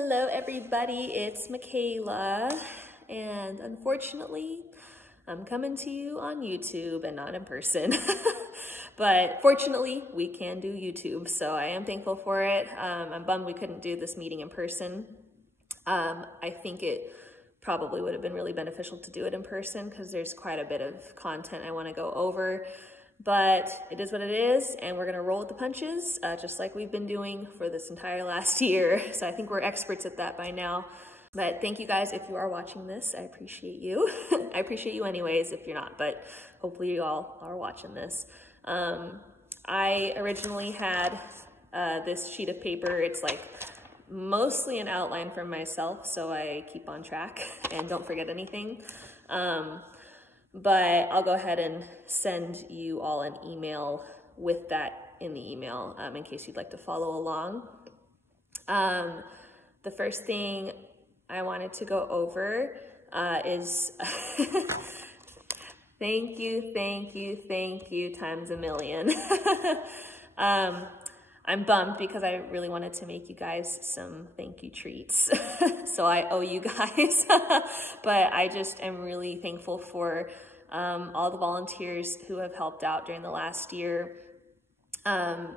Hello everybody, it's Michaela, and unfortunately I'm coming to you on YouTube and not in person. But fortunately we can do YouTube, so I am thankful for it. I'm bummed we couldn't do this meeting in person. I think it probably would have been really beneficial to do it in person because there's quite a bit of content I want to go over. But it is what it is, and we're gonna roll with the punches, just like we've been doing for this entire last year. So I think we're experts at that by now. But thank you guys if you are watching this. I appreciate you. I appreciate you anyways if you're not, but hopefully you all are watching this. I originally had this sheet of paper. It's like mostly an outline for myself, so I keep on track and don't forget anything. But I'll go ahead and send you all an email with that in the email in case you'd like to follow along. The first thing I wanted to go over is thank you times a million. I'm bummed because I really wanted to make you guys some thank you treats. So I owe you guys, but I just am really thankful for all the volunteers who have helped out during the last year.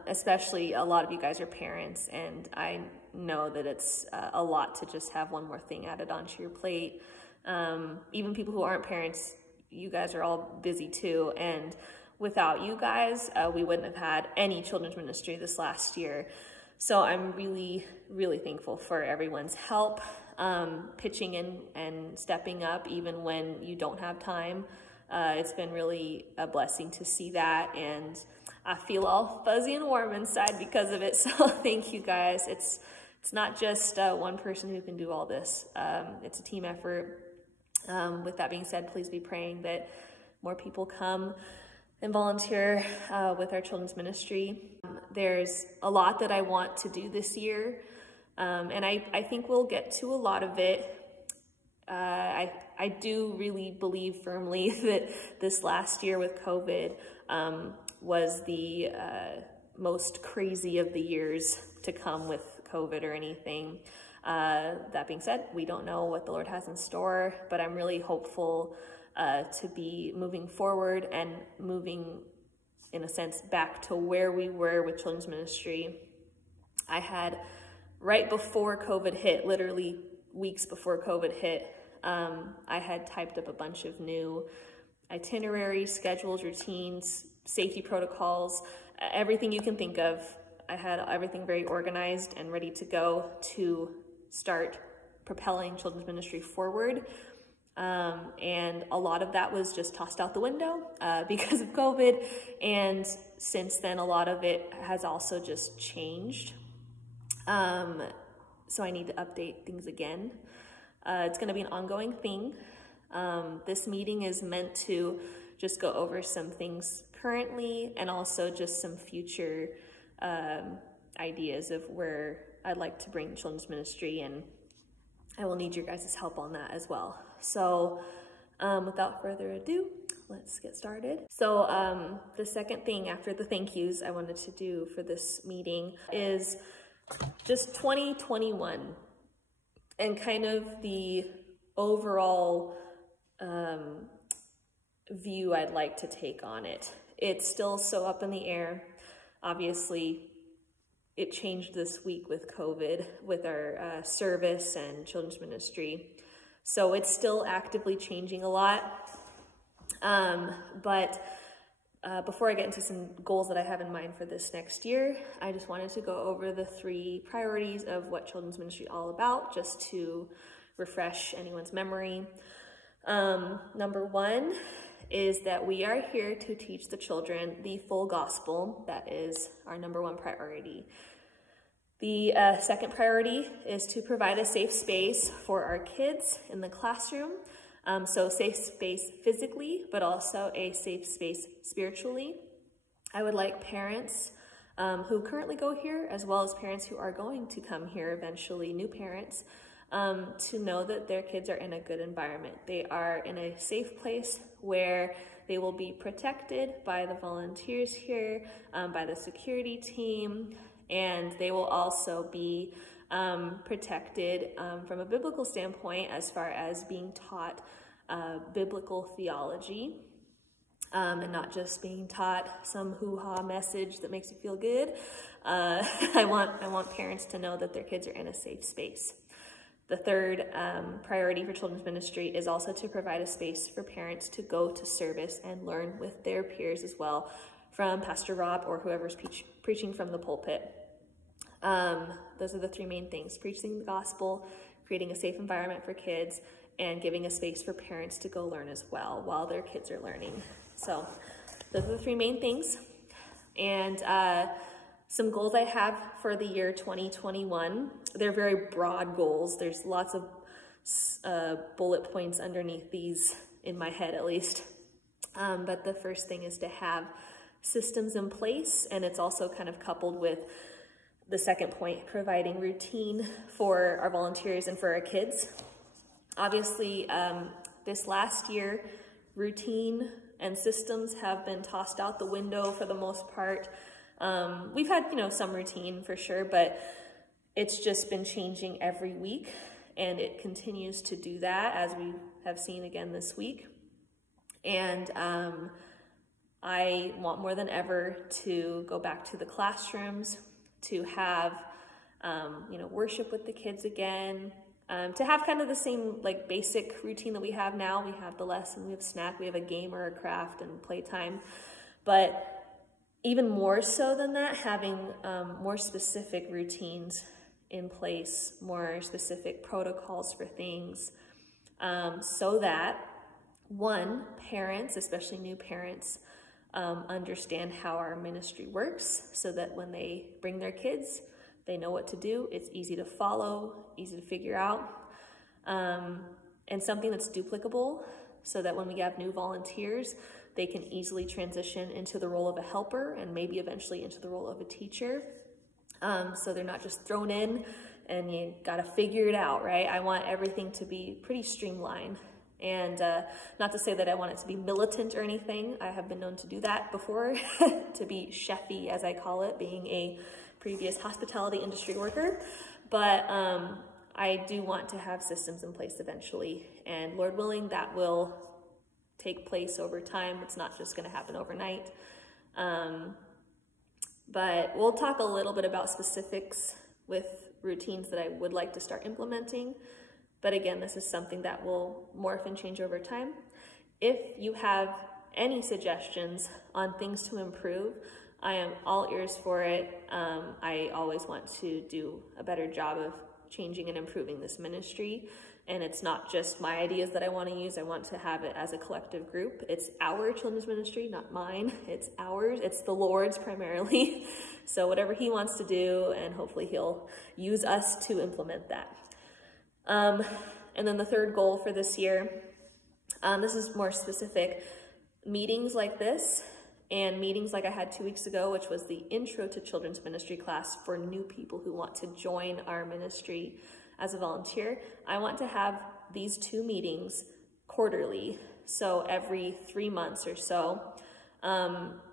Especially a lot of you guys are parents, and I know that it's a lot to just have one more thing added onto your plate. Even people who aren't parents, you guys are all busy too, and without you guys, we wouldn't have had any children's ministry this last year. So I'm really, really thankful for everyone's help, pitching in and stepping up even when you don't have time. It's been really a blessing to see that, and I feel all fuzzy and warm inside because of it. So thank you guys. It's not just one person who can do all this. It's a team effort. With that being said, please be praying that more people come and volunteer with our children's ministry. There's a lot that I want to do this year, and I think we'll get to a lot of it. I do really believe firmly that this last year with COVID was the most crazy of the years to come with COVID or anything. That being said, we don't know what the Lord has in store, but I'm really hopeful to be moving forward and moving, in a sense, back to where we were with children's ministry. I had, right before COVID hit, literally weeks before COVID hit, I had typed up a bunch of new itineraries, schedules, routines, safety protocols, everything you can think of. I had everything very organized and ready to go to start propelling children's ministry forward. And a lot of that was just tossed out the window because of COVID. And since then, a lot of it has also just changed. So I need to update things again. It's going to be an ongoing thing. This meeting is meant to just go over some things currently and also just some future ideas of where I'd like to bring children's ministry, and I will need your guys' help on that as well. So without further ado, let's get started. So the second thing after the thank yous I wanted to do for this meeting is just 2021 and kind of the overall view I'd like to take on it. It's still so up in the air. Obviously, it changed this week with COVID, with our service and children's ministry. So it's still actively changing a lot. But before I get into some goals that I have in mind for this next year, I just wanted to go over the 3 priorities of what children's ministry is all about, just to refresh anyone's memory. Number 1 is that we are here to teach the children the full gospel. That is our number 1 priority. The second priority is to provide a safe space for our kids in the classroom. So safe space physically, but also a safe space spiritually. I would like parents who currently go here, as well as parents who are going to come here eventually, new parents, to know that their kids are in a good environment. They are in a safe place where they will be protected by the volunteers here, by the security team, and they will also be protected from a biblical standpoint as far as being taught biblical theology. And not just being taught some hoo-ha message that makes you feel good. I want parents to know that their kids are in a safe space. The third priority for children's ministry is also to provide a space for parents to go to service and learn with their peers as well, from Pastor Rob or whoever's preaching from the pulpit. Those are the three main things: preaching the gospel, creating a safe environment for kids, and giving a space for parents to go learn as well while their kids are learning. So those are the three main things. And some goals I have for the year 2021. They're very broad goals. There's lots of bullet points underneath these, in my head at least. But the first thing is to have systems in place, and it's also kind of coupled with the second point, providing routine for our volunteers and for our kids. Obviously, this last year, routine and systems have been tossed out the window for the most part. We've had, some routine for sure, but it's just been changing every week, and it continues to do that, as we have seen again this week. And I want more than ever to go back to the classrooms, to have, worship with the kids again, to have kind of the same basic routine that we have now. We have the lesson, we have snack, we have a game or a craft and playtime, but even more so than that, having more specific routines in place, more specific protocols for things, so that, one, parents, especially new parents, understand how our ministry works, so that when they bring their kids, they know what to do. It's easy to follow, easy to figure out, and something that's duplicable, so that when we have new volunteers, they can easily transition into the role of a helper and maybe eventually into the role of a teacher. So they're not just thrown in and you gotta figure it out, right? I want everything to be pretty streamlined. And not to say that I want it to be militant or anything. I have been known to do that before, to be chefy, as I call it, being a previous hospitality industry worker. But I do want to have systems in place eventually. And Lord willing, that will take place over time. It's not just going to happen overnight. But we'll talk a little bit about specifics with routines that I would like to start implementing. But again, this is something that will morph and change over time. If you have any suggestions on things to improve, I am all ears for it. I always want to do a better job of changing and improving this ministry. And it's not just my ideas that I want to use. I want to have it as a collective group. It's our children's ministry, not mine. It's ours. It's the Lord's primarily. So whatever he wants to do, and hopefully he'll use us to implement that. And then the third goal for this year, this is more specific, meetings like this and meetings like I had 2 weeks ago, which was the Intro to Children's Ministry class for new people who want to join our ministry as a volunteer. I want to have these 2 meetings quarterly, so every 3 months or so,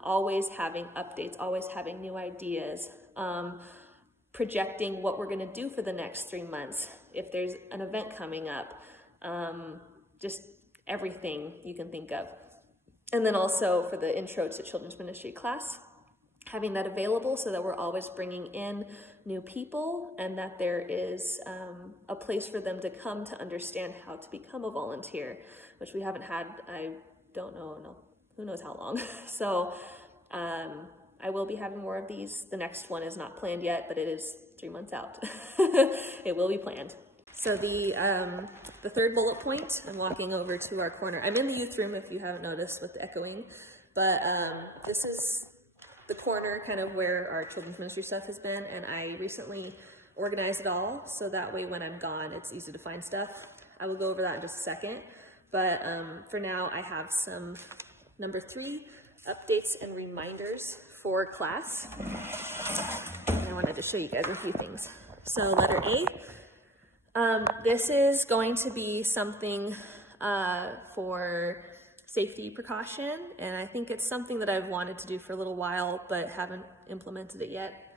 always having updates, always having new ideas, projecting what we're going to do for the next 3 months, if there's an event coming up, just everything you can think of. And then also for the Intro to Children's Ministry class, having that available so that we're always bringing in new people, and that there is a place for them to come to understand how to become a volunteer, which we haven't had, I don't know, who knows how long. So I will be having more of these. The next one is not planned yet, but it is 3 months out. It will be planned. So the third bullet point, I'm walking over to our corner. I'm in the youth room, if you haven't noticed, with the echoing, but this is the corner kind of where our children's ministry stuff has been, and I recently organized it all, so that way when I'm gone, it's easy to find stuff. I will go over that in just a second, but for now, I have some number 3 updates and reminders for class, and I wanted to show you guys a few things. So letter A. This is going to be something for safety precaution, and I think it's something that I've wanted to do for a little while but haven't implemented it yet.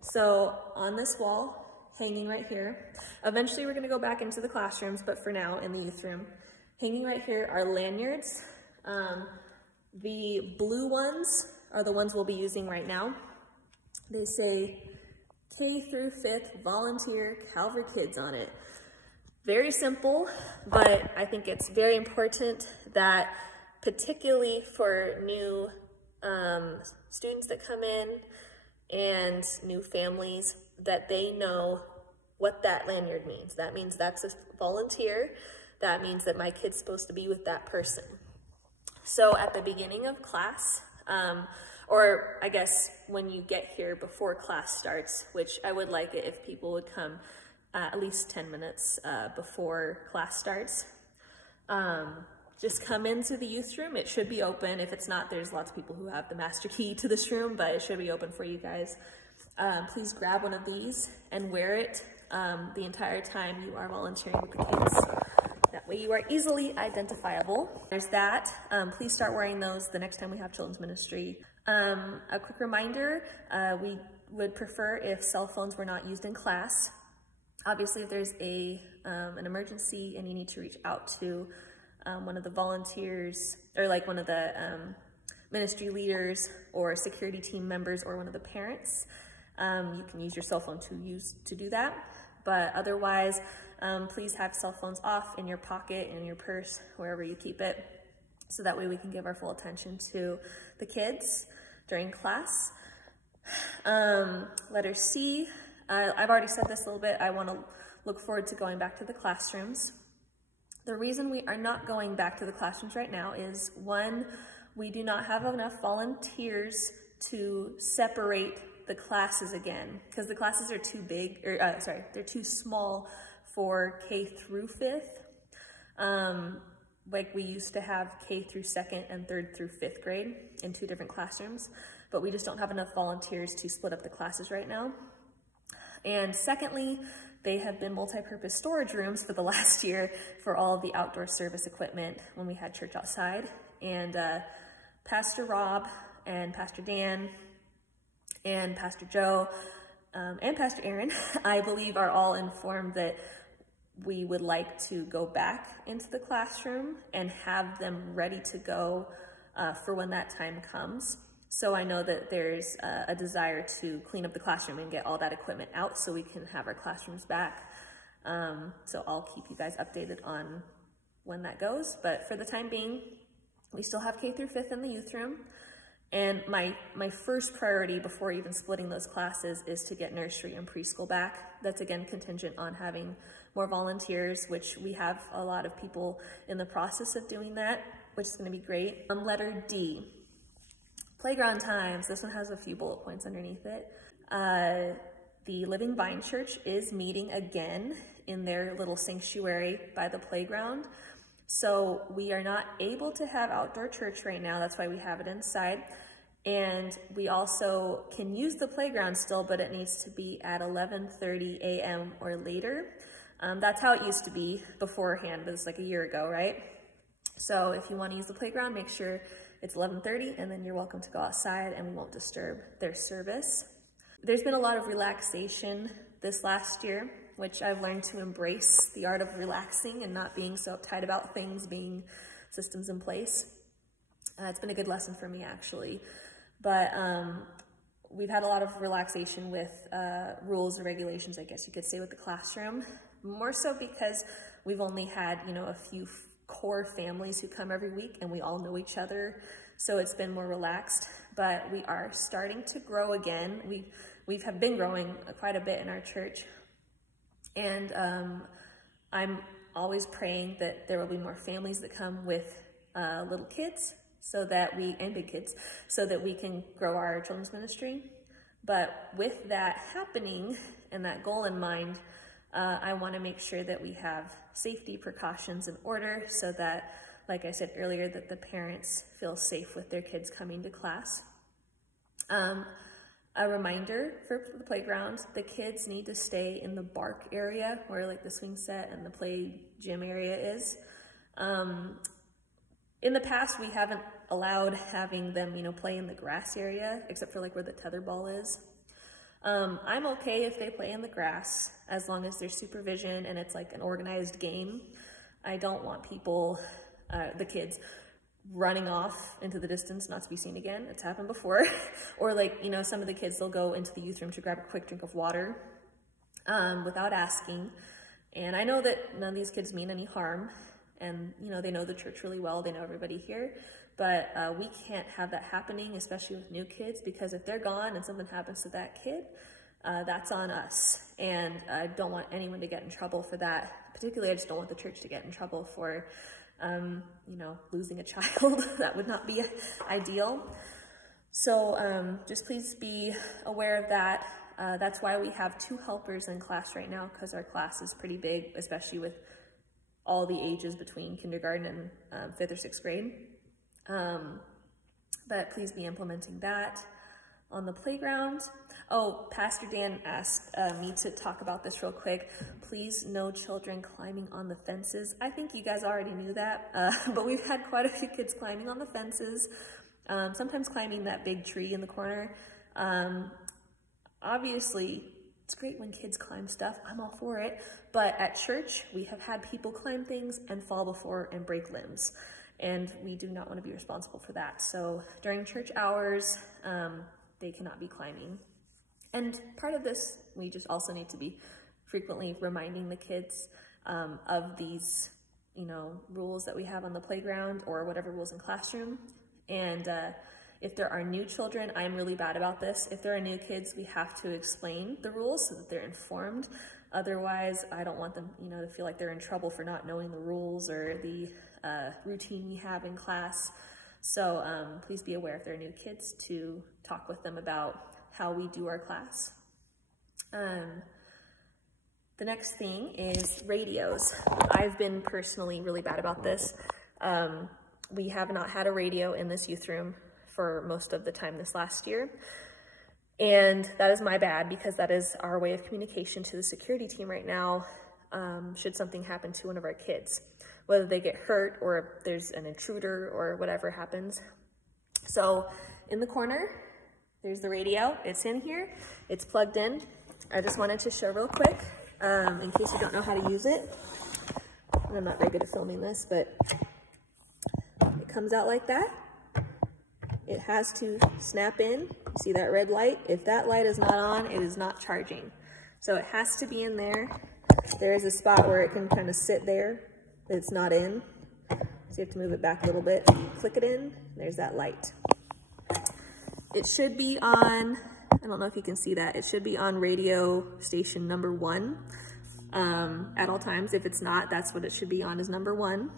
So on this wall, hanging right here. Eventually we're gonna go back into the classrooms, but for now in the youth room. Hanging right here are lanyards. The blue ones are the ones we'll be using right now. They say K through 5th Volunteer Calvary Kids on it. Very simple, but I think it's very important that particularly for new students that come in and new families, that they know what that lanyard means. That means that's a volunteer. That means that my kid's supposed to be with that person. So at the beginning of class, or I guess when you get here before class starts, which I would like it if people would come at least 10 minutes before class starts, just come into the youth room. It should be open. If it's not, there's lots of people who have the master key to this room, but it should be open for you guys. Please grab one of these and wear it the entire time you are volunteering with the kids. That way you are easily identifiable. There's that. Please start wearing those the next time we have children's ministry. A quick reminder, we would prefer if cell phones were not used in class. Obviously, if there's an emergency and you need to reach out to one of the volunteers, or like one of the ministry leaders or security team members or one of the parents, you can use your cell phone to do that. But otherwise, please have cell phones off in your pocket, in your purse, wherever you keep it, so that way we can give our full attention to the kids during class. Letter C, I've already said this a little bit. I want to look forward to going back to the classrooms. The reason we are not going back to the classrooms right now is, one, we do not have enough volunteers to separate the classes again, because the classes are too big, or they're too small for K through 5th. Like we used to have K through 2nd and 3rd through 5th grade in 2 different classrooms, but we just don't have enough volunteers to split up the classes right now. And secondly, they have been multi-purpose storage rooms for the last year for all of the outdoor service equipment when we had church outside. And Pastor Rob and Pastor Dan and Pastor Joe and Pastor Aaron, I believe, are all informed that we would like to go back into the classroom and have them ready to go for when that time comes. So I know that there's a desire to clean up the classroom and get all that equipment out so we can have our classrooms back. So I'll keep you guys updated on when that goes. But for the time being, we still have K through 5th in the youth room. And my first priority before even splitting those classes is to get nursery and preschool back. That's again contingent on having more volunteers, which we have a lot of people in the process of doing that, which is gonna be great. Letter D, playground times. This one has a few bullet points underneath it. The Living Vine Church is meeting again in their little sanctuary by the playground. So we are not able to have outdoor church right now. That's why we have it inside. And we also can use the playground still, but it needs to be at 11:30 a.m. or later. That's how it used to be beforehand, but it's like a year ago, right? So if you want to use the playground, make sure it's 11:30, and then you're welcome to go outside and we won't disturb their service. There's been a lot of relaxation this last year, which I've learned to embrace the art of relaxing and not being so uptight about things being systems in place. It's been a good lesson for me, actually. But we've had a lot of relaxation with rules or regulations, I guess you could say, with the classroom. More so because we've only had, a few core families who come every week and we all know each other. So it's been more relaxed, but we are starting to grow again. We have been growing quite a bit in our church. And I'm always praying that there will be more families that come with little kids and big kids, so that we can grow our children's ministry. But with that happening and that goal in mind, I want to make sure that we have safety precautions in order so that, like I said earlier, that the parents feel safe with their kids coming to class. A reminder for the playground, the kids need to stay in the bark area where like the swing set and the play gym area is. In the past, we haven't allowed having them, play in the grass area, except for like where the tetherball is. I'm okay if they play in the grass, as long as there's supervision and it's like an organized game. I don't want people, the kids, running off into the distance not to be seen again. It's happened before. Or like, you know, some of the kids, they'll go into the youth room to grab a quick drink of water without asking. And I know that none of these kids mean any harm, and you know, they know the church really well, they know everybody here, but we can't have that happening, especially with new kids, because if they're gone and something happens to that kid, that's on us. And I don't want anyone to get in trouble for that. Particularly, I just don't want the church to get in trouble for, you know, losing a child. That would not be ideal. So just please be aware of that. That's why we have 2 helpers in class right now, because our class is pretty big, especially with all the ages between kindergarten and 5th or 6th grade. But please be implementing that. On the playground, oh, Pastor Dan asked me to talk about this real quick. Please, no children climbing on the fences. I think you guys already knew that, but we've had quite a few kids climbing on the fences, sometimes climbing that big tree in the corner. Obviously, it's great when kids climb stuff. I'm all for it. But at church, we have had people climb things and fall before and break limbs. And we do not want to be responsible for that. So during church hours, they cannot be climbing. And part of this, we just also need to be frequently reminding the kids of these, you know, rules that we have on the playground or whatever rules in classroom. And if there are new children, I'm really bad about this. If there are new kids, we have to explain the rules so that they're informed. Otherwise, I don't want them, you know, to feel like they're in trouble for not knowing the rules or the routine we have in class. So please be aware if there are new kids to talk with them about how we do our class. The next thing is radios. I've been personally really bad about this. We have not had a radio in this youth room for most of the time this last year. And that is my bad, because that is our way of communication to the security team right now, should something happen to one of our kids, whether they get hurt or if there's an intruder or whatever happens. So in the corner, there's the radio. It's in here, it's plugged in. I just wanted to show real quick, in case you don't know how to use it. And I'm not very good at filming this, but it comes out like that. It has to snap in. You see that red light? If that light is not on, it is not charging. So it has to be in there. There is a spot where it can kind of sit there, but it's not in. So you have to move it back a little bit. Click it in, there's that light. It should be on, I don't know if you can see that, it should be on radio station number 1 at all times. If it's not, that's what it should be on, is number 1.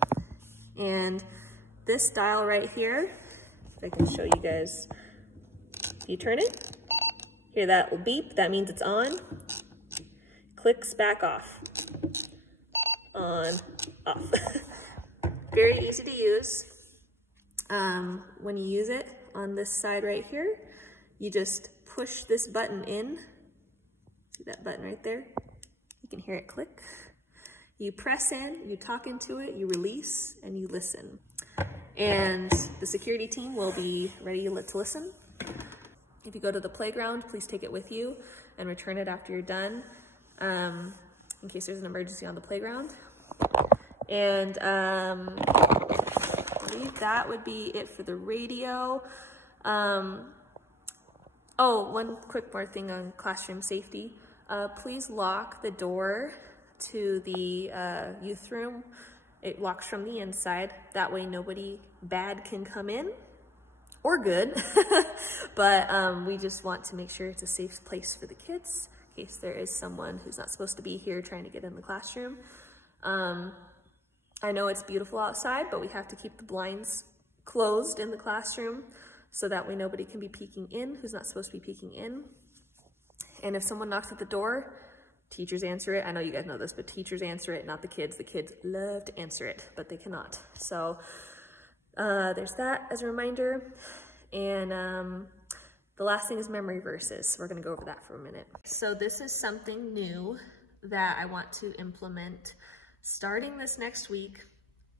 And this dial right here, I can show you guys. You turn it, hear that will beep, that means it's on. Clicks back off. On, off. Very easy to use. When you use it on this side right here, you just push this button in. See that button right there? You can hear it click. You press in, you talk into it, you release, and you listen. And the security team will be ready to listen. If you go to the playground, please take it with you and return it after you're done, in case there's an emergency on the playground. And I believe that would be it for the radio. Oh, one quick more thing on classroom safety. Please lock the door to the youth room. It locks from the inside. That way nobody bad can come in, or good. But we just want to make sure it's a safe place for the kids in case there is someone who's not supposed to be here trying to get in the classroom. I know it's beautiful outside, but we have to keep the blinds closed in the classroom so that way nobody can be peeking in who's not supposed to be peeking in. And if someone knocks at the door, teachers answer it. I know you guys know this, but teachers answer it, not the kids. The kids love to answer it, but they cannot. So there's that as a reminder. And the last thing is memory verses. We're gonna go over that for a minute. So this is something new that I want to implement starting this next week.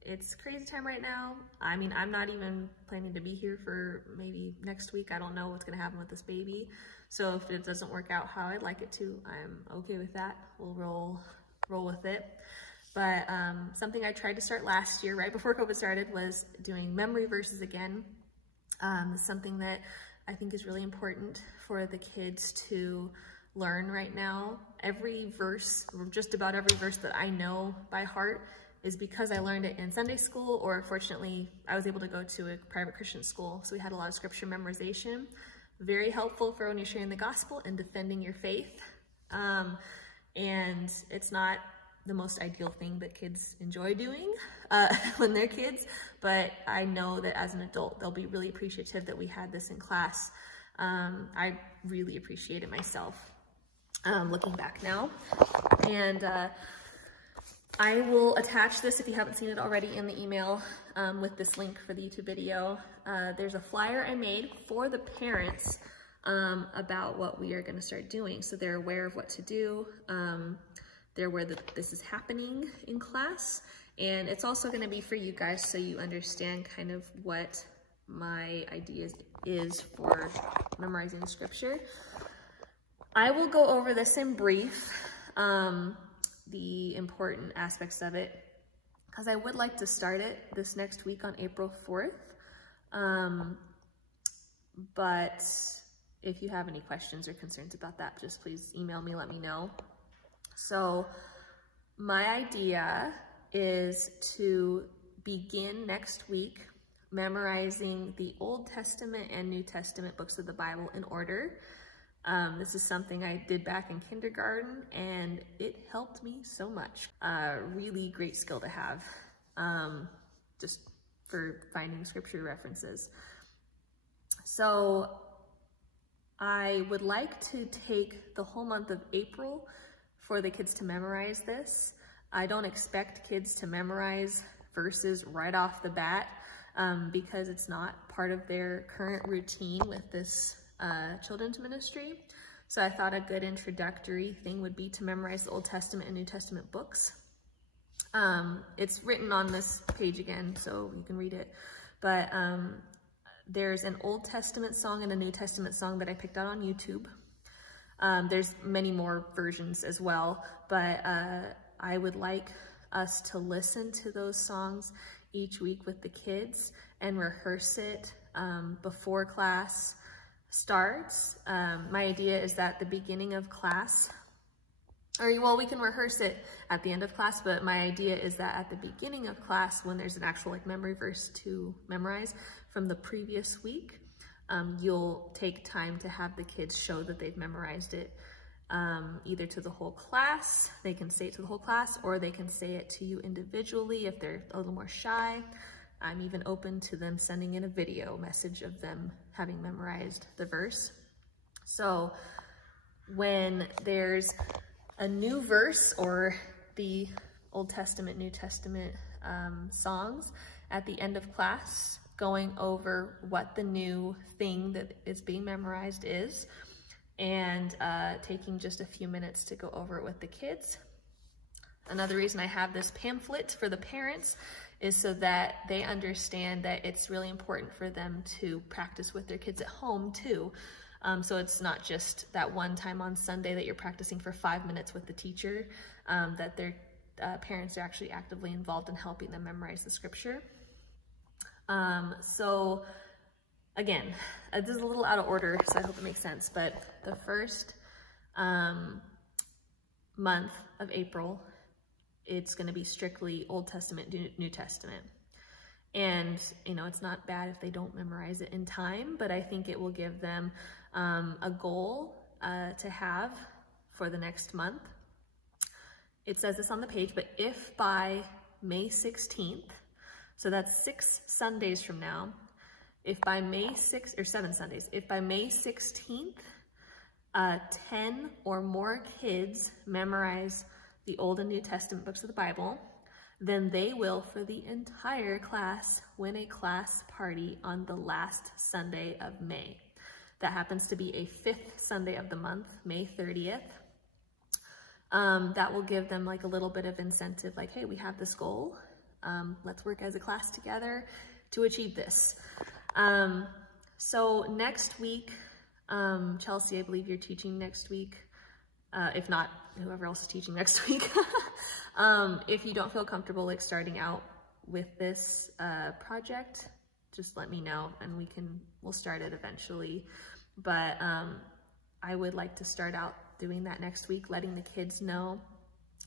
It's crazy time right now. I mean, I'm not even planning to be here for maybe next week. I don't know what's gonna happen with this baby. So if it doesn't work out how I'd like it to, I'm okay with that. We'll roll with it. But something I tried to start last year, right before COVID started, was doing memory verses again. Something that I think is really important for the kids to learn right now. Every verse, or just about every verse that I know by heart, is because I learned it in Sunday school, or fortunately, I was able to go to a private Christian school. So we had a lot of scripture memorization. Very helpful for when you're sharing the gospel and defending your faith. And it's not the most ideal thing that kids enjoy doing when they're kids, but I know that as an adult, they'll be really appreciative that we had this in class. I really appreciate it myself, looking back now. And I will attach this, if you haven't seen it already, in the email with this link for the YouTube video. There's a flyer I made for the parents about what we are going to start doing, so they're aware of what to do. They're aware that this is happening in class, and it's also going to be for you guys so you understand kind of what my idea is for memorizing the scripture. I will go over this in brief, the important aspects of it, because I would like to start it this next week on April 4th. But if you have any questions or concerns about that, just please email me, let me know. So my idea is to begin next week memorizing the Old Testament and New Testament books of the Bible in order. This is something I did back in kindergarten, and it helped me so much. Really great skill to have, just for finding scripture references. So I would like to take the whole month of April for the kids to memorize this. I don't expect kids to memorize verses right off the bat because it's not part of their current routine with this children's ministry. So I thought a good introductory thing would be to memorize the Old Testament and New Testament books. It's written on this page again, so you can read it. But there's an Old Testament song and a New Testament song that I picked out on YouTube. There's many more versions as well, but I would like us to listen to those songs each week with the kids and rehearse it before class starts. My idea is that the beginning of class, well, we can rehearse it at the end of class, but my idea is that at the beginning of class, when there's an actual memory verse to memorize from the previous week, you'll take time to have the kids show that they've memorized it, either to the whole class, they can say it to the whole class, or they can say it to you individually if they're a little more shy. I'm even open to them sending in a video message of them having memorized the verse. So when there's a new verse or the Old Testament, New Testament songs at the end of class, going over what the new thing that is being memorized is, and taking just a few minutes to go over it with the kids. Another reason I have this pamphlet for the parents is so that they understand that it's really important for them to practice with their kids at home too. So it's not just that one time on Sunday that you're practicing for 5 minutes with the teacher, that their parents are actually actively involved in helping them memorize the scripture. So again, this is a little out of order, so I hope it makes sense, but the first month of April, it's going to be strictly Old Testament, New Testament. And, you know, it's not bad if they don't memorize it in time, but I think it will give them a goal to have for the next month. It says this on the page, but if by May 16th, so that's 6 Sundays from now, if by May 6th, or 7 Sundays, if by May 16th, 10 or more kids memorize the Old and New Testament books of the Bible, then they will, for the entire class, win a class party on the last Sunday of May. That happens to be a 5th Sunday of the month, May 30th. That will give them like a little bit of incentive, like, hey, we have this goal. Let's work as a class together to achieve this. So next week, Chelsea, I believe you're teaching next week. If not, whoever else is teaching next week. If you don't feel comfortable like starting out with this project, just let me know and we'll start it eventually. But I would like to start out doing that next week, letting the kids know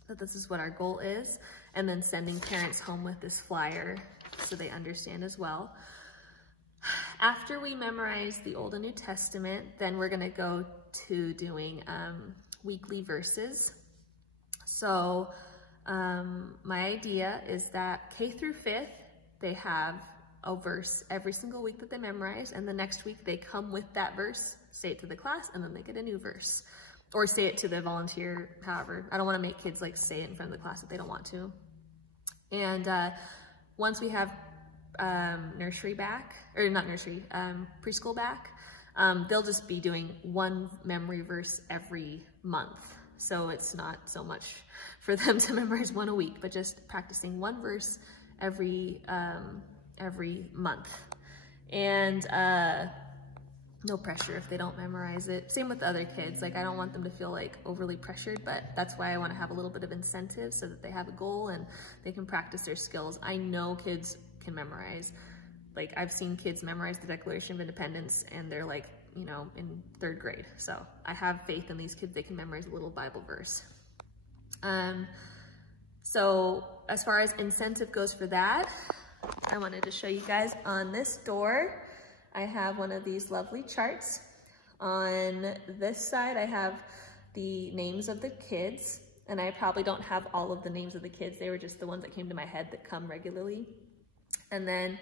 that this is what our goal is, and then sending parents home with this flyer so they understand as well. After we memorize the Old and New Testament, then we're gonna go to doing weekly verses. So my idea is that K through 5th, they have a verse every single week that they memorize, and the next week they come with that verse, say it to the class, and then they get a new verse. Or say it to the volunteer, however. I don't wanna make kids like say it in front of the class if they don't want to. And once we have nursery back, or not nursery, preschool back, they'll just be doing one memory verse every month. So it's not so much for them to memorize one a week, but just practicing one verse every month. And no pressure if they don't memorize it. Same with the other kids. Like, I don't want them to feel like overly pressured, but that's why I want to have a little bit of incentive so that they have a goal and they can practice their skills. I know kids can memorize. Like, I've seen kids memorize the Declaration of Independence and they're like, you know, in 3rd grade. So I have faith in these kids. They can memorize a little Bible verse. So as far as incentive goes for that, I wanted to show you guys on this door, I have one of these lovely charts. On this side, I have the names of the kids, and I probably don't have all of the names of the kids. They were just the ones that came to my head that come regularly. And then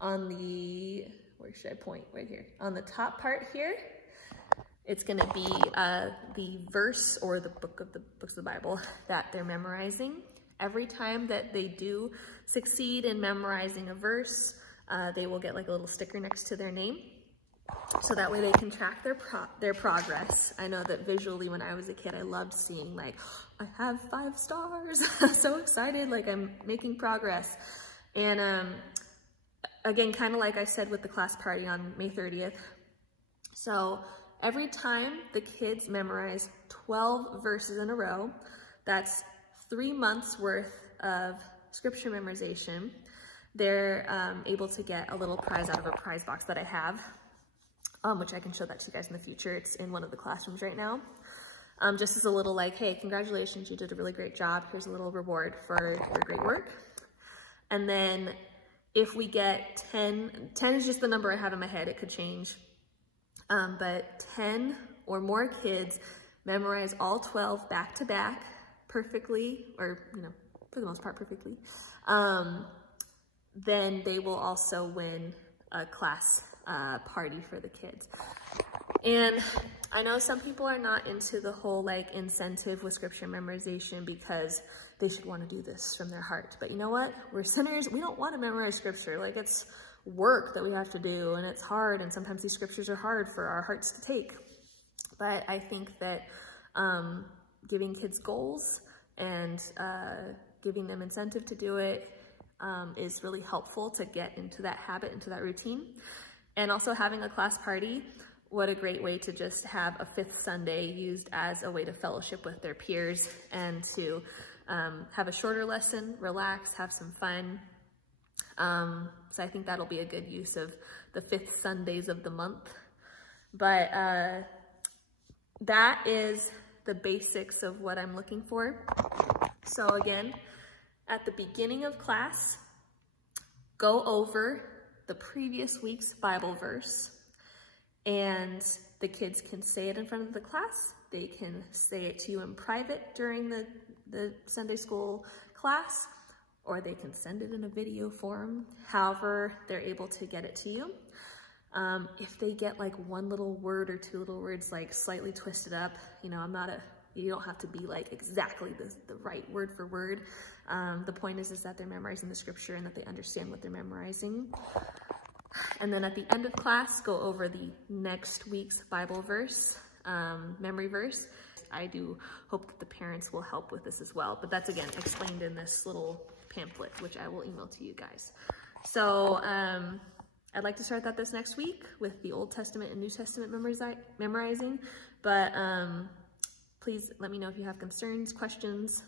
on the, where should I point? Right here. On the top part here, it's gonna be the verse or the books of the Bible that they're memorizing. Every time that they do succeed in memorizing a verse, they will get like a little sticker next to their name. So that way they can track their progress. I know that visually when I was a kid, I loved seeing like, I have 5 stars. So excited, like I'm making progress. And again, kind of like I said with the class party on May 30th. So every time the kids memorize 12 verses in a row, that's 3 months worth of scripture memorization. They're able to get a little prize out of a prize box that I have, which I can show that to you guys in the future. It's in one of the classrooms right now. Just as a little like, hey, congratulations, you did a really great job. Here's a little reward for your great work. And then if we get 10 is just the number I have in my head, it could change. But 10 or more kids memorize all 12 back to back perfectly, or, you know, for the most part perfectly. Then they will also win a class party for the kids. And I know some people are not into the whole like incentive with scripture memorization because they should want to do this from their heart. But you know what? We're sinners. We don't want to memorize scripture. Like, it's work that we have to do, and it's hard, and sometimes these scriptures are hard for our hearts to take. But I think that giving kids goals and giving them incentive to do it is really helpful to get into that habit, into that routine. And also having a class party, what a great way to just have a 5th Sunday used as a way to fellowship with their peers and to have a shorter lesson, relax, have some fun. So I think that'll be a good use of the 5th Sundays of the month. But that is the basics of what I'm looking for. So again, at the beginning of class, go over the previous week's Bible verse, and the kids can say it in front of the class. They can say it to you in private during the Sunday school class, or they can send it in a video form, however they're able to get it to you. If they get like one little word or 2 little words like slightly twisted up, you know, you don't have to be like exactly the right word for word. The point is that they're memorizing the scripture and that they understand what they're memorizing. And then at the end of class, go over the next week's Bible verse, memory verse. I do hope that the parents will help with this as well, but that's again explained in this little pamphlet, which I will email to you guys. So I'd like to start that this next week with the Old Testament and New Testament memorizing, but please let me know if you have concerns, questions.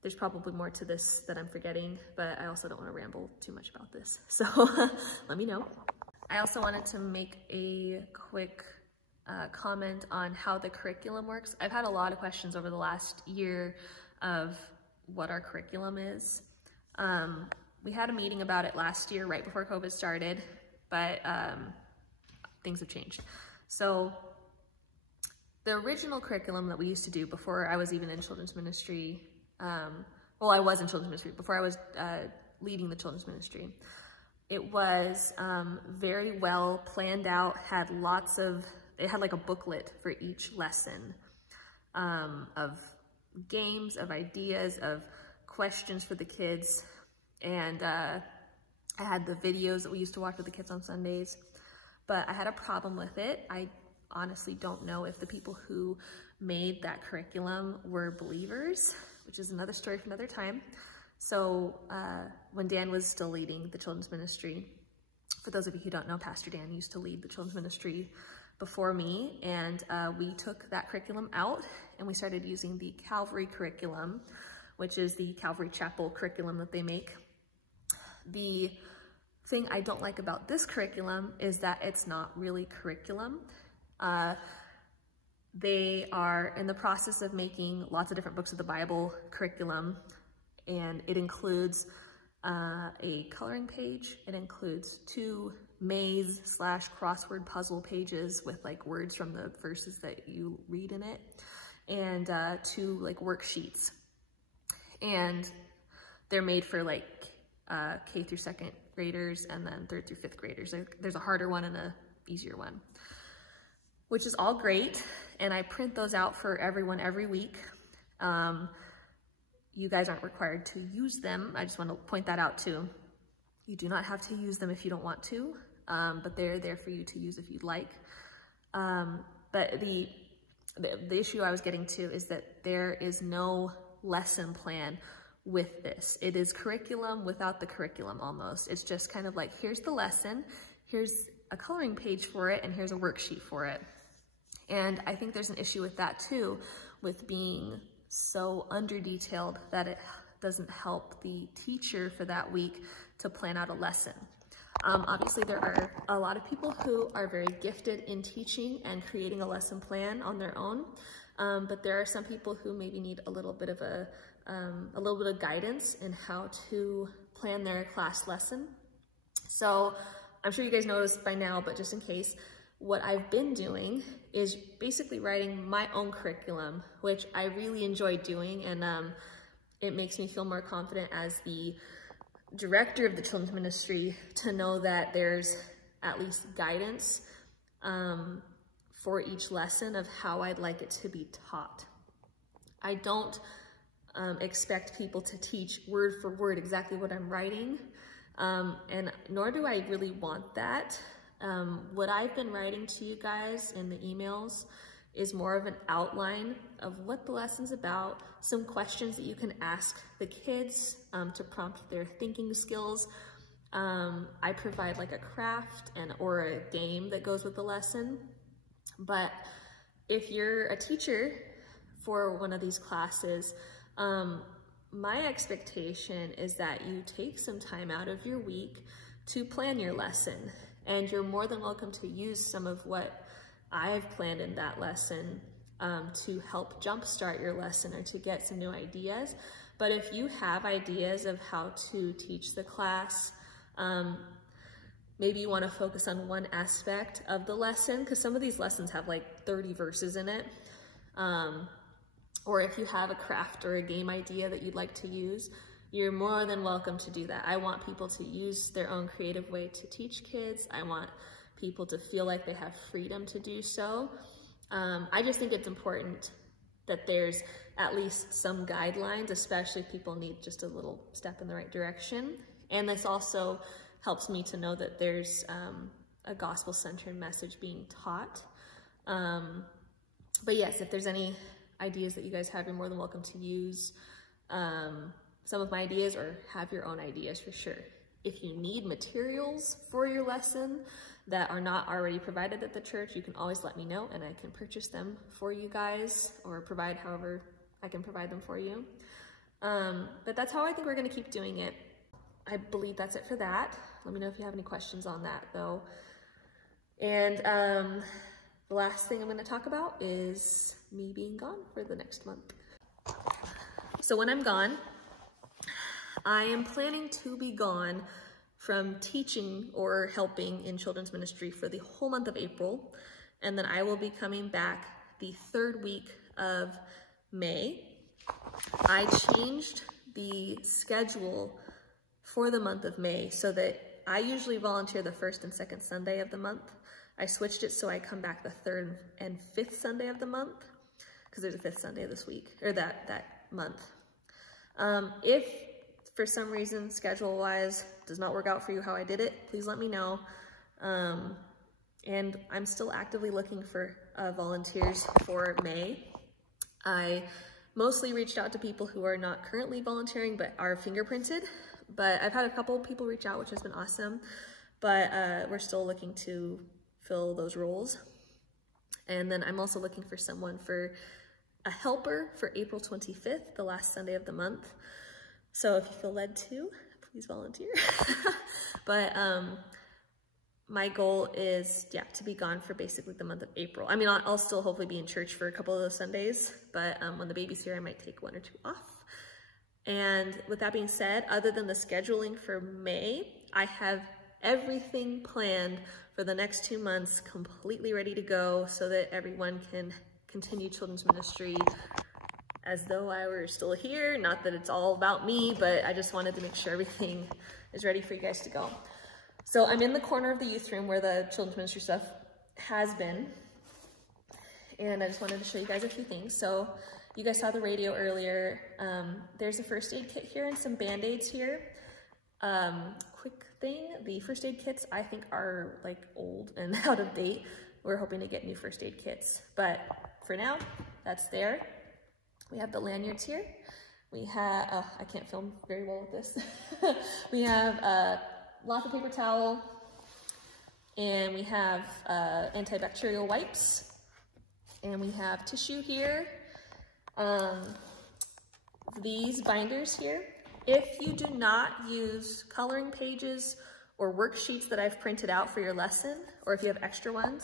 There's probably more to this that I'm forgetting, but I also don't want to ramble too much about this. So let me know. I also wanted to make a quick comment on how the curriculum works. I've had a lot of questions over the last year of what our curriculum is. We had a meeting about it last year, right before COVID started, but things have changed. So the original curriculum that we used to do before I was even in children's ministry, well, I was in children's ministry, before I was leading the children's ministry, it was very well planned out, had lots of, it had like a booklet for each lesson of games, of ideas, of questions for the kids. And I had the videos that we used to watch with the kids on Sundays, but I had a problem with it. I honestly don't know if the people who made that curriculum were believers, which is another story for another time. So when Dan was still leading the children's ministry, for those of you who don't know, Pastor Dan used to lead the children's ministry before me, and we took that curriculum out and we started using the Calvary curriculum, which is the Calvary Chapel curriculum that they make. The thing I don't like about this curriculum is that it's not really curriculum. They are in the process of making lots of different books of the Bible curriculum, and it includes a coloring page. It includes 2 maze/crossword puzzle pages with like words from the verses that you read in it, and 2 like worksheets. And they're made for like K through 2nd graders and then 3rd through 5th graders. There's a harder one and a easier one, which is all great. And I print those out for everyone every week. You guys aren't required to use them. I just want to point that out too. You do not have to use them if you don't want to, but they're there for you to use if you'd like. But the issue I was getting to is that there is no lesson plan with this. It is curriculum without the curriculum almost. It's just kind of like, here's the lesson, here's a coloring page for it, and here's a worksheet for it. And I think there's an issue with that too, with being so under-detailed that it doesn't help the teacher for that week to plan out a lesson. Obviously, there are a lot of people who are very gifted in teaching and creating a lesson plan on their own, but there are some people who maybe need a little bit of guidance in how to plan their class lesson. So I'm sure you guys know this by now, but just in case, what I've been doing is basically writing my own curriculum, which I really enjoy doing, and it makes me feel more confident as the director of the children's ministry to know that there's at least guidance for each lesson of how I'd like it to be taught. I don't expect people to teach word for word exactly what I'm writing, and nor do I really want that. What I've been writing to you guys in the emails is more of an outline of what the lesson's about, some questions that you can ask the kids to prompt their thinking skills. I provide like a craft or a game that goes with the lesson. But if you're a teacher for one of these classes, my expectation is that you take some time out of your week to plan your lesson. And you're more than welcome to use some of what I've planned in that lesson to help jumpstart your lesson or to get some new ideas. But if you have ideas of how to teach the class, maybe you want to focus on one aspect of the lesson, because some of these lessons have like 30 verses in it. Or if you have a craft or a game idea that you'd like to use, you're more than welcome to do that. I want people to use their own creative way to teach kids. I want people to feel like they have freedom to do so. I just think it's important that there's at least some guidelines, especially if people need just a little step in the right direction. And this also helps me to know that there's a gospel-centered message being taught. But yes, if there's any ideas that you guys have, you're more than welcome to use some of my ideas or have your own ideas for sure. If you need materials for your lesson that are not already provided at the church, you can always let me know and I can purchase them for you guys or provide however I can provide them for you. But that's how I think we're gonna keep doing it. I believe that's it for that. Let me know if you have any questions on that though. And the last thing I'm gonna talk about is me being gone for the next month. So when I'm gone, I am planning to be gone from teaching or helping in children's ministry for the whole month of April. And then I will be coming back the 3rd week of May. I changed the schedule for the month of May so that I usually volunteer the 1st and 2nd Sunday of the month. I switched it so I come back the 3rd and 5th Sunday of the month, because there's a 5th Sunday this week, or that month. If for some reason, schedule-wise, does not work out for you how I did it, please let me know. And I'm still actively looking for volunteers for May. I mostly reached out to people who are not currently volunteering but are fingerprinted. But I've had a couple people reach out, which has been awesome. But we're still looking to fill those roles. And then I'm also looking for someone for a helper for April 25th, the last Sunday of the month. So if you feel led to, please volunteer. But my goal is, yeah, to be gone for basically the month of April. I mean, I'll still hopefully be in church for a couple of those Sundays, but when the baby's here, I might take 1 or 2 off. And with that being said, other than the scheduling for May, I have everything planned for the next 2 months completely ready to go so that everyone can continue children's ministry as though I were still here. Not that it's all about me, but I just wanted to make sure everything is ready for you guys to go. So I'm in the corner of the youth room where the children's ministry stuff has been. And I just wanted to show you guys a few things. So you guys saw the radio earlier. There's a first aid kit here and some Band-Aids here. Quick thing, the first aid kits I think are like old and out of date. We're hoping to get new first aid kits, but for now, that's there. We have the lanyards here. We have, I can't film very well with this. We have lots of paper towel, and we have antibacterial wipes, and we have tissue here. These binders here. If you do not use coloring pages or worksheets that I've printed out for your lesson, or if you have extra ones,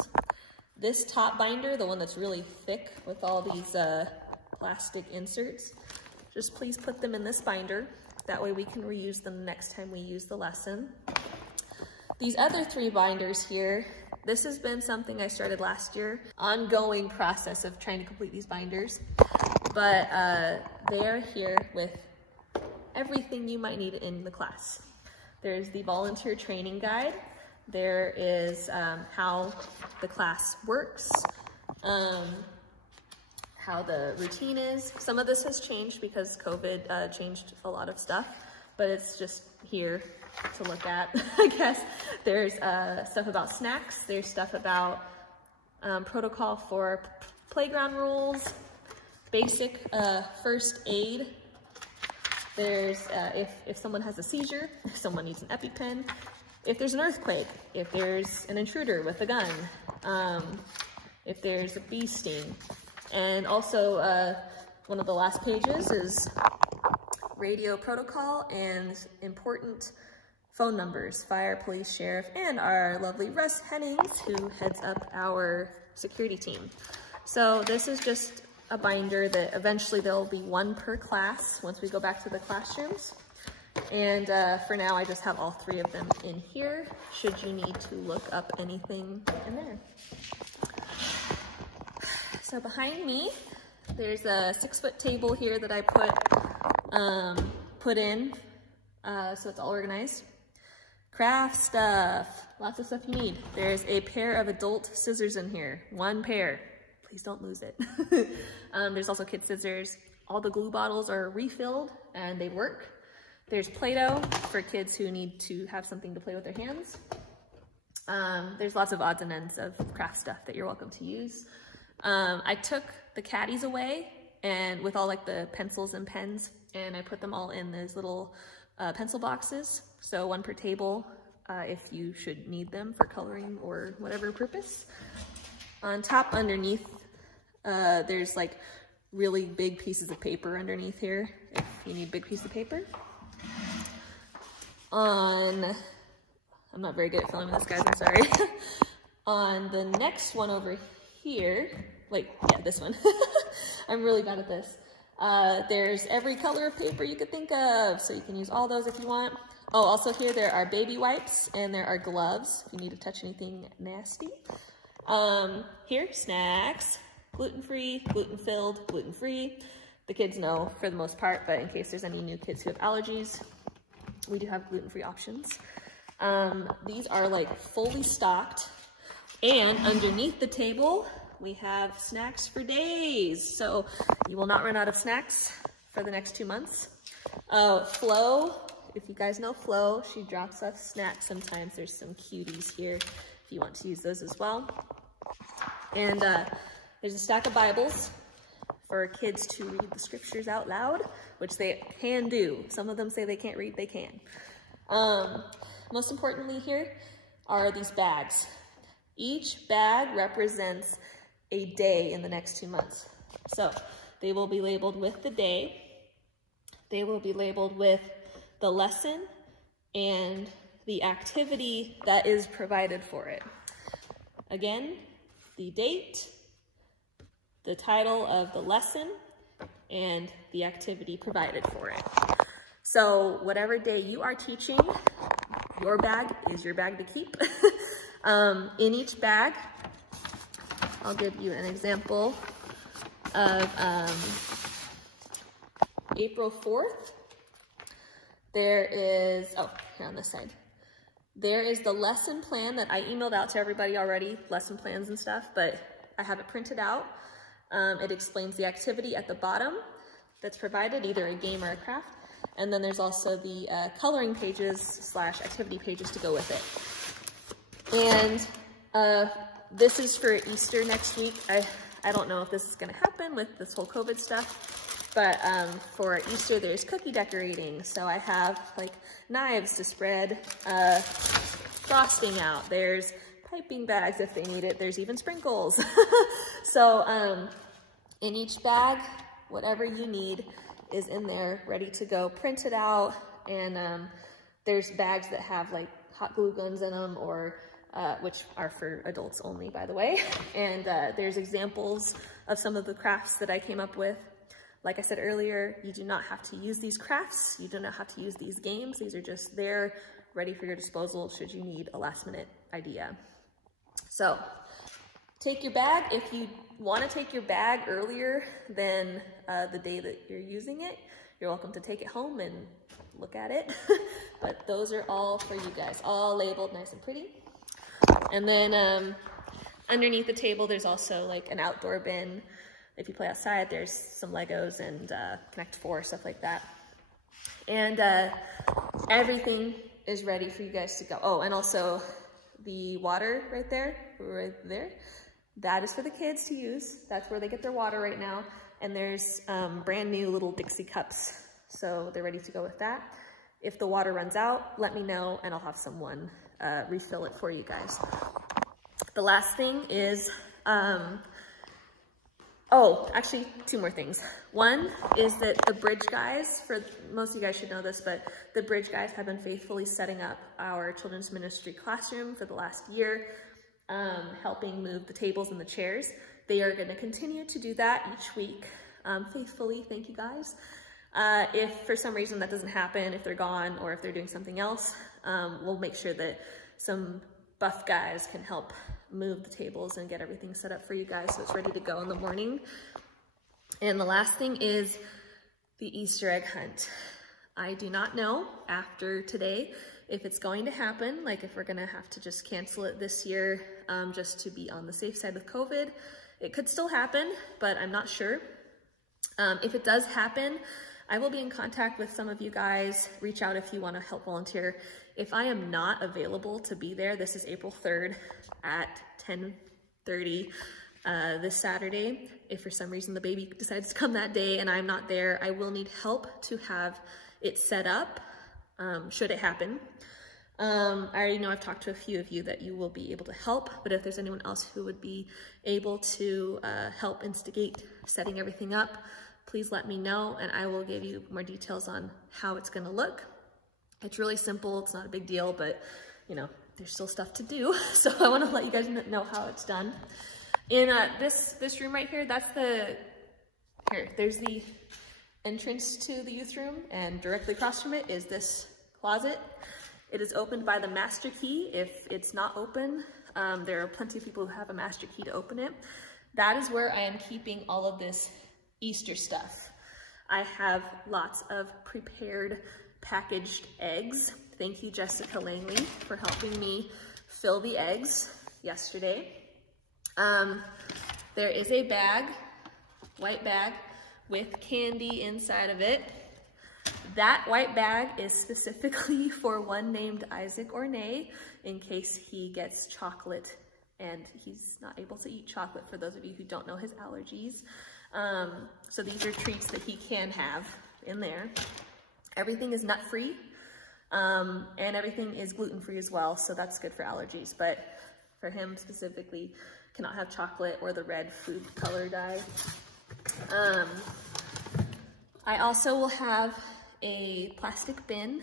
this top binder, the one that's really thick with all these plastic inserts, just please put them in this binder. That way we can reuse them next time we use the lesson. These other 3 binders here, this has been something I started last year, ongoing process of trying to complete these binders, but they are here with everything you might need in the class. There's the volunteer training guide. There is how the class works, how the routine is. Some of this has changed because COVID changed a lot of stuff, but it's just here to look at, I guess. There's stuff about snacks. There's stuff about protocol for playground rules, basic first aid. There's if someone has a seizure, if someone needs an EpiPen, if there's an earthquake, if there's an intruder with a gun, if there's a bee sting. And also one of the last pages is radio protocol and important phone numbers, fire, police, sheriff, and our lovely Russ Hennings, who heads up our security team. So this is just a binder that eventually there'll be 1 per class once we go back to the classrooms. And for now, I just have all 3 of them in here, should you need to look up anything in there. So behind me, there's a 6-foot table here that I put in, so it's all organized. Craft stuff, lots of stuff you need. There's a pair of adult scissors in here, 1 pair. Please don't lose it. There's also kid scissors. All the glue bottles are refilled and they work. There's Play-Doh for kids who need to have something to play with their hands. There's lots of odds and ends of craft stuff that you're welcome to use. I took the caddies away and with all like the pencils and pens, and I put them all in those little pencil boxes, so one per table if you should need them for coloring or whatever purpose. On top underneath, there's like really big pieces of paper underneath here if you need big piece of paper. I'm not very good at filming this, guys, I'm sorry. On the next one over here, this one. I'm really bad at this. There's every color of paper you could think of, so you can use all those if you want. Oh, also here there are baby wipes and there are gloves if you need to touch anything nasty. Here, snacks, gluten-free, gluten-filled, gluten-free. The kids know for the most part, but in case there's any new kids who have allergies, we do have gluten-free options. These are like fully stocked, and underneath the table, we have snacks for days. So you will not run out of snacks for the next 2 months. Flo, if you guys know Flo, she drops off snacks sometimes. There's some cuties here if you want to use those as well. And there's a stack of Bibles for kids to read the scriptures out loud, which they can do. Some of them say they can't read, they can. Most importantly here are these bags. Each bag represents a day in the next 2 months. So they will be labeled with the day, they will be labeled with the lesson and the activity that is provided for it. Again, the date, the title of the lesson, and the activity provided for it. So whatever day you are teaching, your bag is your bag to keep. In each bag, I'll give you an example of April 4th. There is, here on this side, there is the lesson plan that I emailed out to everybody already, lesson plans and stuff, but I have it printed out. It explains the activity at the bottom that's provided, either a game or a craft. And then there's also the coloring pages / activity pages to go with it. And this is for Easter next week. I don't know if this is gonna happen with this whole COVID stuff, but for Easter there's cookie decorating. So I have like knives to spread frosting out. There's piping bags if they need it. There's even sprinkles. So in each bag, whatever you need is in there, ready to go, printed out. And there's bags that have like hot glue guns in them, or which are for adults only, by the way. And there's examples of some of the crafts that I came up with. Like I said earlier, you do not have to use these crafts. You do not have to use these games. These are just there, ready for your disposal should you need a last minute idea. So take your bag. If you want to take your bag earlier than the day that you're using it, you're welcome to take it home and look at it. But those are all for you guys, all labeled nice and pretty. And then underneath the table, there's also like an outdoor bin. If you play outside, there's some Legos and Connect 4, stuff like that. And everything is ready for you guys to go. Oh, and also the water right there, that is for the kids to use. That's where they get their water right now. And there's brand new little Dixie cups, so they're ready to go with that. If the water runs out, let me know and I'll have someone refill it for you guys. The last thing is, oh, actually 2 more things. One is that the bridge guys, for most of you guys should know this, but the bridge guys have been faithfully setting up our children's ministry classroom for the last year, helping move the tables and the chairs. They are going to continue to do that each week faithfully. Thank you guys. If for some reason that doesn't happen, if they're gone or if they're doing something else, we'll make sure that some buff guys can help move the tables and get everything set up for you guys so it's ready to go in the morning. And the last thing is the Easter egg hunt. I do not know after today if it's going to happen, like if we're gonna have to just cancel it this year just to be on the safe side with COVID. It could still happen, but I'm not sure. If it does happen, I will be in contact with some of you guys. Reach out if you want to help volunteer. If I am not available to be there, this is April 3rd at 10:30 this Saturday. If for some reason the baby decides to come that day and I'm not there, I will need help to have it set up should it happen. I already know I've talked to a few of you that you will be able to help, but if there's anyone else who would be able to help instigate setting everything up, please let me know and I will give you more details on how it's gonna look. It's really simple, it's not a big deal, but you know, there's still stuff to do. So I wanna let you guys know how it's done. In this room right here, there's the entrance to the youth room, and directly across from it is this closet. It is opened by the master key. If it's not open, there are plenty of people who have a master key to open it. That is where I am keeping all of this Easter stuff. I have lots of prepared packaged eggs. Thank you, Jessica Langley, for helping me fill the eggs yesterday. There is a bag, white bag, with candy inside of it. That white bag is specifically for one named Isaac Ornay in case he gets chocolate and he's not able to eat chocolate, for those of you who don't know his allergies. So these are treats that he can have in there. Everything is nut-free, and everything is gluten-free as well, so that's good for allergies. But for him specifically, cannot have chocolate or the red food color dye. I also will have a plastic bin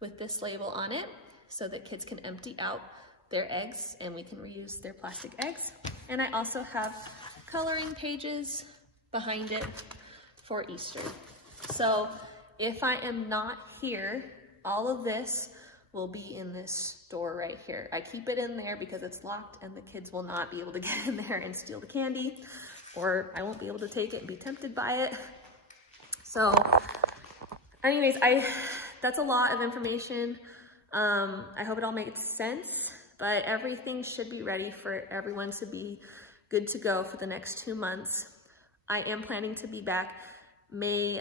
with this label on it so that kids can empty out their eggs and we can reuse their plastic eggs. And I also have coloring pages behind it for Easter. So if I am not here, all of this will be in this door right here. I keep it in there because it's locked and the kids will not be able to get in there and steal the candy, or I won't be able to take it and be tempted by it. So anyways, that's a lot of information. I hope it all makes sense, but everything should be ready for everyone to be good to go for the next 2 months. I am planning to be back May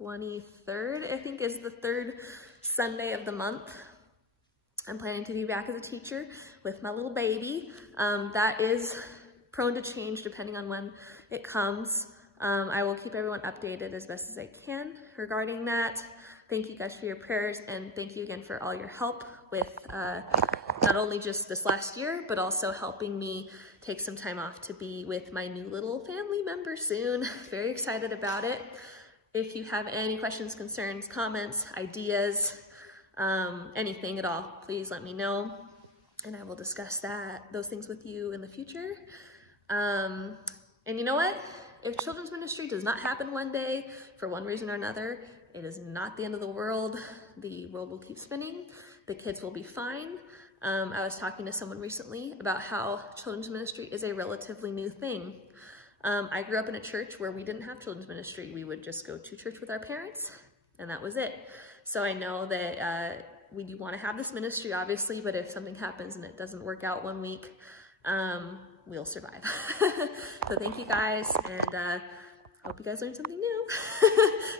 23rd, I think is the 3rd Sunday of the month. I'm planning to be back as a teacher with my little baby. That is prone to change depending on when it comes. I will keep everyone updated as best as I can regarding that. Thank you guys for your prayers, and thank you again for all your help with not only just this last year, but also helping me take some time off to be with my new little family member soon. Very excited about it. If you have any questions, concerns, comments, ideas, anything at all, please let me know, and I will discuss those things with you in the future. And you know what? If children's ministry does not happen one day for one reason or another, it is not the end of the world. The world will keep spinning. The kids will be fine. I was talking to someone recently about how children's ministry is a relatively new thing. I grew up in a church where we didn't have children's ministry. We would just go to church with our parents, and that was it. So I know that we do want to have this ministry, obviously, but if something happens and it doesn't work out one week, we'll survive. So thank you guys, and hope you guys learned something new.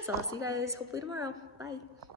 So I'll see you guys hopefully tomorrow. Bye.